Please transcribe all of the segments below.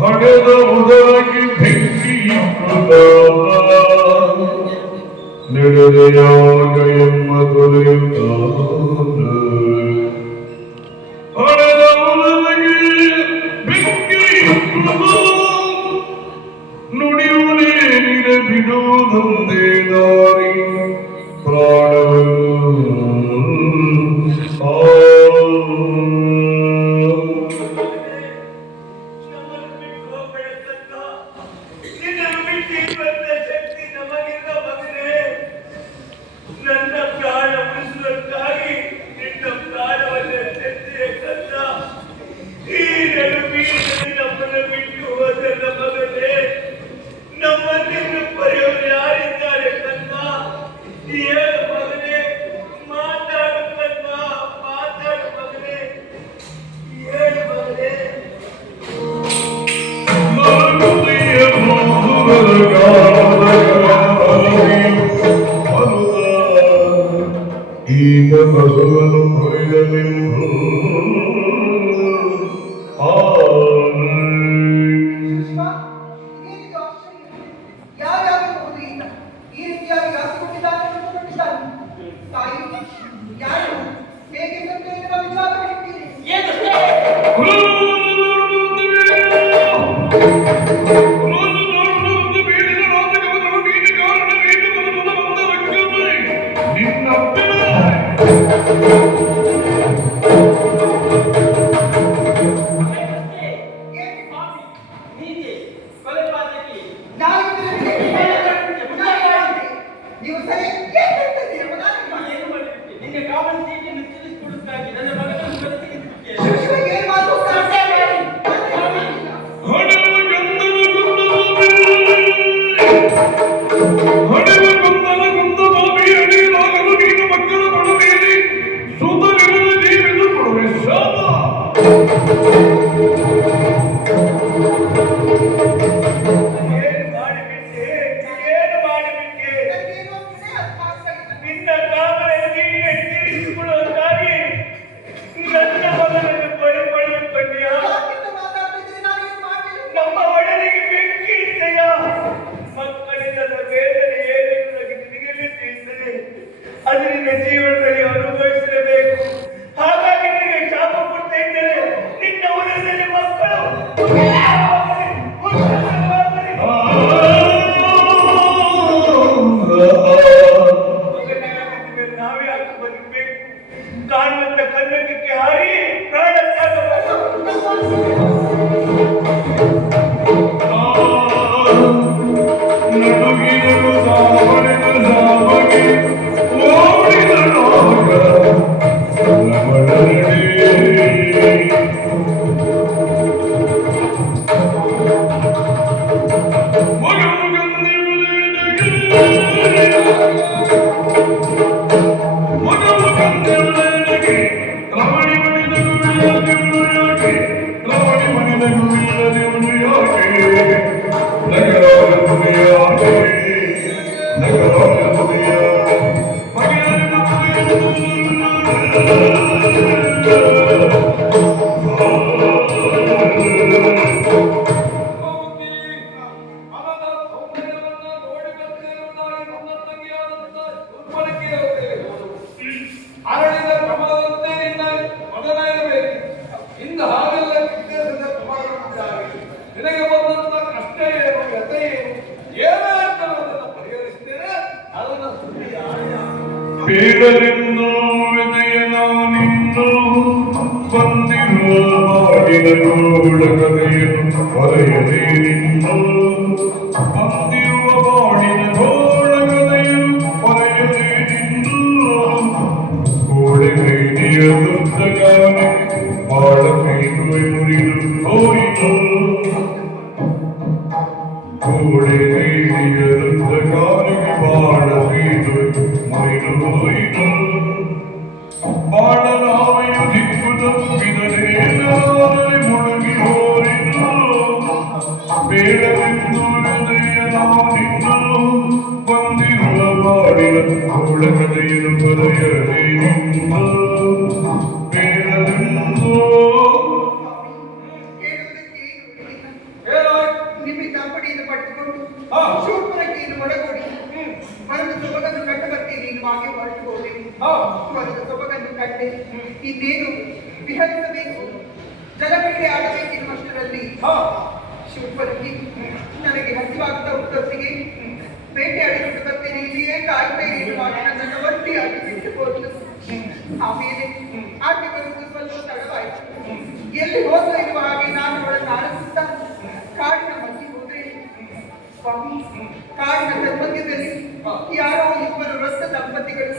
ಹಡೆದವುದಾಗಿ ಬೆಂಕಿಯ ನಡೆದೆಯಾಗ ಎಂಬ ದೊರೆಯುತ್ತ ಹಡೆದವುದಾಗಿ ಬೆಂಕಿಯ ನುಡಿಯುವುದೇನಿರ ಬಿಡುವುದೊಂದೇ ದಾರಿ ಪ್ರಾಣವನ್ನು ಈಗ ಬಸವನು ಕೊಯ್ದಲೆಂದು ಶಿಕ್ಷೆಗೆ ಮಾತು ಬಗೆಹರಿಯುವುದು ಯಾಕೆ ನಗರಾಡುವುದು ಯಾಕೆ ನಗರಾಡುವುದು ಯಾಕೆ ಅರಳಿದ ಕಮಲದಂತೆ ನಿನ್ನ ಮಗನಾಗಿರಬೇಕು. ಇಂದು ಹಾಗೆಲ್ಲ ಕಿತ್ತೇಸದ ಕುಮಾರನಿಗಾಗಿ ನಿನಗೆ ಬಂದಂತ ಕಷ್ಟ ಏನು, ವ್ಯಥೆ ಏನು, ಏನೇ ಅಂತ ಅದನ್ನು ಪರಿಹರಿಸ್ತೇನೆ. ಅದನ್ನು ಸುದ್ದಿ ಪೀಡಲಿಂದು ವಿದಯ ನಾನಿನ್ನು ಬಂದಿರುವ ಮಾಡಿದ ಗೋಳ ಕಥೆಯನ್ನು ಹೊರೆಯದೇ ನಿನ್ನು ಬಂದಿರುವ ಮಾಡಿದ ಗೋಳ ಕಥೆಯನ್ನು ಹೊರೆಯದೇ ನಿನ್ನು ಗೋಡೆ ಕೈದಿಯ ದುರ್ದಗಾನೆ ಬಾಳ ಕೈದುವೆ ಮುರಿದು ಹೋಯಿತು ಗೋಡೆ ಕೈದಿಯ ದುರ್ದಗಾನೆಗೆ ಬಾಳ ಕೈದುವೆ ಮುರಿದು ಹೋಯಿತು ಬಾಳ ನಾವೆಯು ದಿಕ್ಕು ತಪ್ಪಿದರೆ ಮುಳುಗಿ ಹೋರಿತು ಬೇಡವೆಂದು ಹೃದಯ ನಾನಿನ್ನು ಬಂದಿರುವ ಬಾಡಿನ ಅವಳ ಕಥೆಯನ್ನು ಬರೆಯಲೇ ನಿನ್ನು ಬೇಡವೆಂದು ನಿಮ್ಮಿಂದ ಪಡಿಯನ್ನು ಪಡೆದುಕೊಂಡು ಶೂರ್ಪನಖಿಯನ್ನು ಒಳಗೂಡಿ ಮರದ ಸೊಬಗನ್ನು ಕಂಡು ಬರ್ತೀನಿ ನೀನು ಹಾಗೆ ಹೊರಟು ಹೋದೆ. ಮರದ ಸೊಬಗನ್ನು ಕಂಡೆ ಇನ್ನೇನು ವಿಹರಿಸಬೇಕು, ಜಲಕ್ರೀಡೆ ಆಡಬೇಕೆನ್ನುವಷ್ಟರಲ್ಲಿ ಶೂರ್ಪನಖಿ ನನಗೆ ಹಸಿವಾಗ್ತಾ ಹುಟ್ಟೊತ್ತಿಗೆ ಬೇಟೆಯಾಡಿಕೊಂಡು ಬರ್ತೇನೆ, ಇಲ್ಲಿಯೇ ಕಾಯ್ತಾ ಇರಿ ಮಾಡಿ ನನ್ನನ್ನು ಒಟ್ಟಿಯಾಗಿ ಬಿಟ್ಟು ಹೋದಳು. ಆಮೇಲೆ ಆಕೆ ಬರುವುದು ಸ್ವಲ್ಪ ತಡವಾಯಿತು. ಎಲ್ಲಿ ಹೋದ್ಲು ಇರುವ ಹಾಗೆ ನಾನು ಅವಳನ್ನು ಆರಿಸುತ್ತಾ ಕಾಡಿನ ಮಧ್ಯೆ ಹೋದ್ರೆ ಸ್ವಾಮಿ, ಕಾಡಿನ ಮಧ್ಯದಲ್ಲಿ ಯಾರೋ ಇಬ್ಬರು ರಸ್ತ ದಂಪತಿಗಳು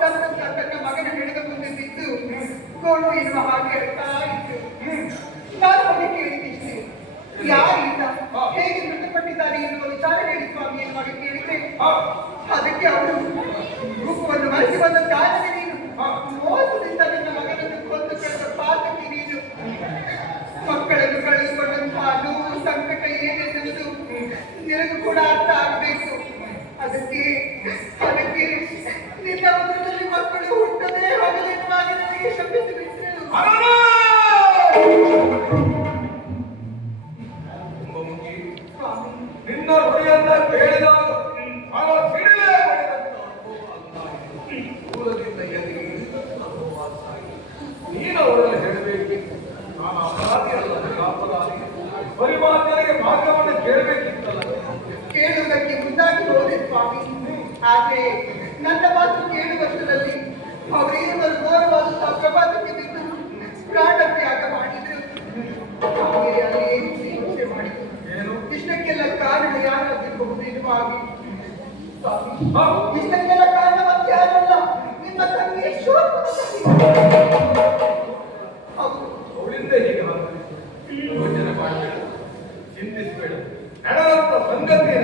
ತನ್ನ ಮಗನ ಹೆಣದ ಮುಂದೆ ಬಿದ್ದು ಗೋಳು ಇರುವ ಹಾಗೆ ಹೇಳ್ತಾ ಇದ್ರು. ನಾನು ಅವರಿಗೆ ಕೇಳಿದಿಷ್ಟೆ, ಯಾರೀಗ ಹೇಗೆ ಮೃತಪಟ್ಟಿದ್ದಾರೆ ಎನ್ನುವ ವಿಚಾರ ಹೇಳಿ ಸ್ವಾಮಿ ಎನ್ನುವಾಗ ಕೇಳಿದ್ರೆ ಅದಕ್ಕೆ ಅವರು ರೂಪವನ್ನು ಮರೆಸಿ ಬಂದ ಕಾರಣವೇ ನೀನು ಮೋಸದಿಂದ ನನ್ನ ಮಗನನ್ನು ಕೊಂದು ಕಳೆದ ಪಾತಕಿ ನೀನು. ಮಕ್ಕಳನ್ನು ಕಳೆದುಕೊಂಡಂತಹ ನೋವು ಸಂಕಟ ಏನೆನ್ನುವುದು ನಿನಗೂ ಕೂಡ ಅರ್ಥ ಆಗಬೇಕು. ಅದಕ್ಕೆ ನಿನ್ನ ಉದರದಲ್ಲಿ ಮಕ್ಕಳು ಹುಟ್ಟದೆ ಹೋಗಲೆನ್ನುವಾಗ ನನಗೆ ಶಪಿಸಿ ಬಿಟ್ಟರು. ನಿನ್ನ ನುಡಿಯನ್ನ ಕೇಳಿದಾಗ ಅವರ ಸಿಡಿಲೇ ಮೂಲದಿಂದ ಎದುರು ನೀನು ಅವರಲ್ಲಿ ಹೇಳಬೇಕಿತ್ತು. ನಾನು ಅಪರಾಧಿ ಅಲ್ಲ, ಅಪರಾಧಿ ಪರಿಮಾತ್ಯನಿಗೆ ಮಾರ್ಗವನ್ನು ಕೇಳಬೇಕಿತ್ತಲ್ಲ. ಕೇಳುವುದಕ್ಕೆ ಮುಂದಾಗಿ ಹೋದೆ ಸ್ವಾಮಿ, ಆದ್ರೆ ನನ್ನ ಮಾತು ಕೇಳುವಷ್ಟರಲ್ಲಿ ಅವರೇನು ಘೋರವಾದಂತಹ ಪ್ರಪಾತಕ್ಕೆ ಬಿದ್ದು ಪ್ರಾಣತ್ಯಾಗ ಮಾಡಿದ್ರು. ಹಾಗೆ ಅಲ್ಲಿ ಯೋಚನೆ ಮಾಡಿದ್ರು, ಇಷ್ಟಕ್ಕೆಲ್ಲ ಕಾರಣ ಯಾರಾಗಿರಬಹುದು ಎನ್ನುವ ಹಾಗೆ. ಸ್ವಾಮಿ, ಇಷ್ಟಕ್ಕೆಲ್ಲ ಕಾರಣ ಮತ್ತೆ ಯಾರಲ್ಲ, ನಿಮ್ಮ ತಂಗಿಯ ಶೋಧನೆ. ಹೌದು, ಅವಳಿಂದ ಹೀಗೆ ಯೋಚನೆ ಮಾಡಬೇಡ, ಚಿಂತಿಸಬೇಡ. ನಡೆದಂತ ಸಂಗತಿ